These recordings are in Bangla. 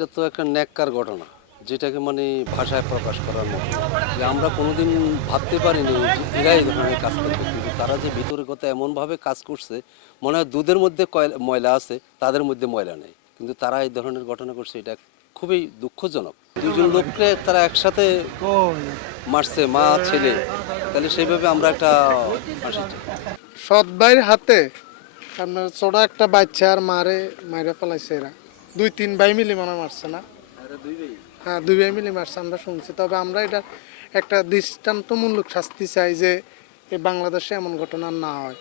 এটা তো একটা ন্যাক্কার ঘটনা, যেটাকে মানে ভাষায় প্রকাশ করার মতো, যে আমরা কোনোদিন ভাবতে পারিনি যে এরা এই ধরনের কাজ করবে, কিন্তু তারা যে ভিতরে কথা এমনভাবে কাজ করছে, মনে হয় দুধের মধ্যে ময়লা আছে, তাদের মধ্যে ময়লা নেই, কিন্তু তারা এই ধরনের ঘটনা করছে। এটা খুবই দুঃখজনক। দুজন লোককে তারা একসাথে মারছে, মা ছেলে, তাহলে সেইভাবে আমরা একটা ফাঁসি চাই। সৎ ভাইয়ের হাতে আপনার ছোট একটা বাচ্চা আর মারে ফেলাইছে এরা। 2-3 ভাই মিলে মনে মারছে না? হ্যাঁ, 2 ভাই মিলে মারছে, আমরা শুনছি। তবে আমরা এটা একটা দৃষ্টান্তমূলক শাস্তি চাই, যে এই বাংলাদেশে এমন ঘটনা না হয়।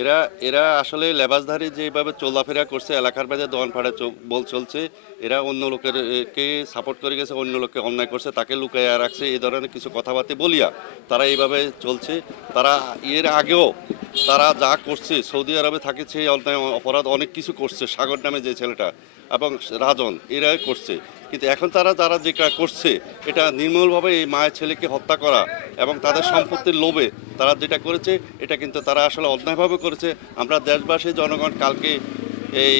এরা এরা আসলে লেবাসধারী যেভাবে চলাফেরা করছে, এলাকার মাঝে দোকান ফাড়ে বল চলছে, এরা অন্য লোকের কে সাপোর্ট করে গেছে, অন্য লোককে অন্যায় করছে, তাকে লুকাইয়া রাখছে, এই ধরনের কিছু কথাবার্তা বলিয়া তারা এইভাবে চলছে। তারা এর আগেও তারা যা করছে, সৌদি আরবে থাকে সেই অন্যায় অপরাধ অনেক কিছু করছে। সাগর নামে যে ছেলেটা এবং রাজন, এরাই করছে। কিন্তু এখন তারা যারা যেটা করছে, এটা নির্মূলভাবে এই মায়ের ছেলেকে হত্যা করা এবং তাদের সম্পত্তির লোভে তারা যেটা করেছে, এটা কিন্তু তারা আসলে অন্যায়ভাবে করেছে। আমরা দেশবাসী জনগণ কালকে এই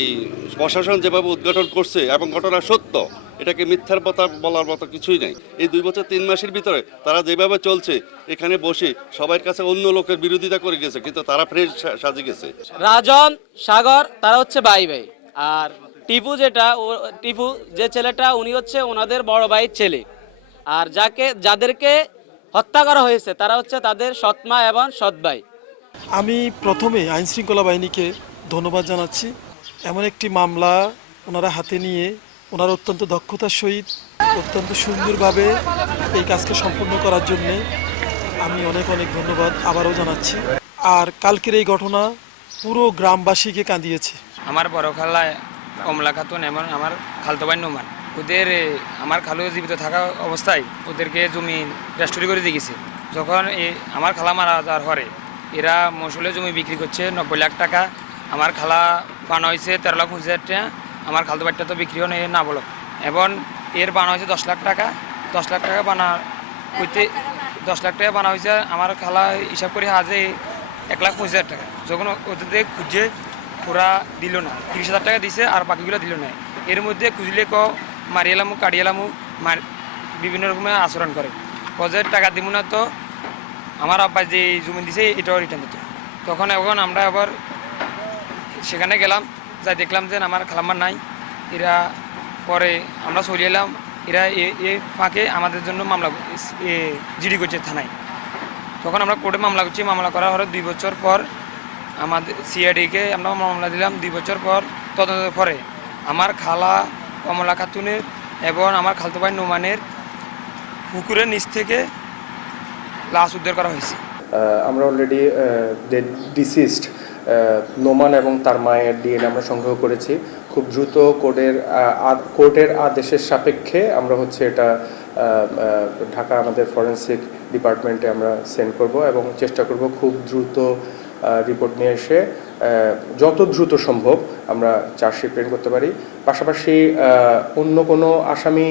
প্রশাসন যেভাবে উদ্ঘাটন করছে এবং ঘটনা সত্য, এটাকে মিথ্যার কথা বলার মতো কিছুই নেই। এই 2 বছর 3 মাসের ভিতরে তারা যেভাবে চলছে, এখানে বসে সবার কাছে অন্য লোকের বিরোধিতা করে গেছে, কিন্তু তারা ফ্রেশ সাজে গেছে। রাজন, সাগর তারা হচ্ছে ভাই ভাই। আর টিপু যে ছেলেটা, উনি হচ্ছে ওনাদের বড় ভাইয়ের ছেলে। আর যাদেরকে হত্যা করা হয়েছে তারা হচ্ছে তাদের সৎমা এবং সৎ ভাই। আমি প্রথমে আইনশৃঙ্খলা বাহিনীকে ধন্যবাদ জানাচ্ছি। এমন একটি মামলা ওনারা হাতে নিয়ে ওনারা অত্যন্ত দক্ষতার সহিত অত্যন্ত সুন্দরভাবে এই কাজকে সম্পন্ন করার জন্যে আমি অনেক অনেক ধন্যবাদ আবারও জানাচ্ছি। আর কালকের এই ঘটনা পুরো গ্রামবাসীকে কাঁদিয়েছে। আমার বড় খালা কমলা খাতুন এবং আমার খালতো ভাই নোমান, আমার খালু জীবিত থাকা অবস্থায় ওদেরকে জমি রেস্টোরি করে দিয়ে গেছে। যখন আমার খালা মারা যাওয়ার পরে এরা মৌসুলে জমি বিক্রি করছে 90 লাখ টাকা। আমার খালা বানা হয়েছে 13,25,000 টাকা। আমার খালতো ভাইটা তো বিক্রিও নেই না বলো। এবং এর বানা হয়েছে 10 লাখ টাকা। 10 লাখ টাকা বানা হইতে 10 লাখ টাকা বানা হয়েছে। আমার খালা হিসাব করে হাজে 1,25,000 টাকা। যখন ওদের খুঁজে ওরা দিল না, 30,000 টাকা দিছে আর বাকিগুলো দিল না। এর মধ্যে খুঁজলে মারিয়েলামু কাটিয়েলামু বিভিন্ন রকমের আচরণ করে। কজের টাকা দিব না তো আমার আব্বা যে জমি দিছে এটাও রিটার্ন দিত। এখন আমরা আবার সেখানে গেলাম, যাই দেখলাম যে আমার খালাম্মার নাই। এরা পরে আমরা চলে এলাম। এরা এ ফাঁকে আমাদের জন্য মামলা জিডি করছে থানায়। তখন আমরা কোর্টে মামলা করছি। মামলা করার পরে 2 বছর পর আমাদের সিআইডিকে আমরা মামলা দিলাম। 2 বছর পর তদন্তের পরে আমার খালা কমলা খাতুনের এবং আমার খালতো ভাই নোমানের পুকুরের নিচ থেকে লাশ উদ্ধার করা হয়েছে। আমরা অলরেডি ডিসিজড নোমান এবং তার মায়ের ডিএনএ আমরা সংগ্রহ করেছি। খুব দ্রুত কোর্টের আদেশের সাপেক্ষে আমরা এটা ঢাকা আমাদের ফরেন্সিক ডিপার্টমেন্টে আমরা সেন্ড করব এবং চেষ্টা করব খুব দ্রুত রিপোর্ট নিয়ে এসে যত দ্রুত সম্ভব আমরা চার্জশিট প্রিন্ট করতে পারি। পাশাপাশি অন্য কোনো আসামি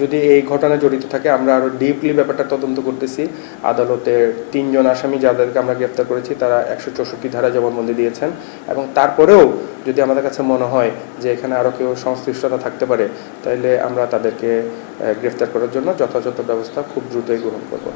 যদি এই ঘটনায় জড়িত থাকে, আমরা আরও ডিপলি ব্যাপারটা তদন্ত করতেছি। আদালতের 3 জন আসামি যাদেরকে আমরা গ্রেপ্তার করেছি তারা 164 ধারা জবানবন্দি দিয়েছেন, এবং তারপরেও যদি আমাদের কাছে মনে হয় যে এখানে আরও কেউ সংশ্লিষ্টতা থাকতে পারে, তাহলে আমরা তাদেরকে গ্রেপ্তার করার জন্য যথাযথ ব্যবস্থা খুব দ্রুতই গ্রহণ করব।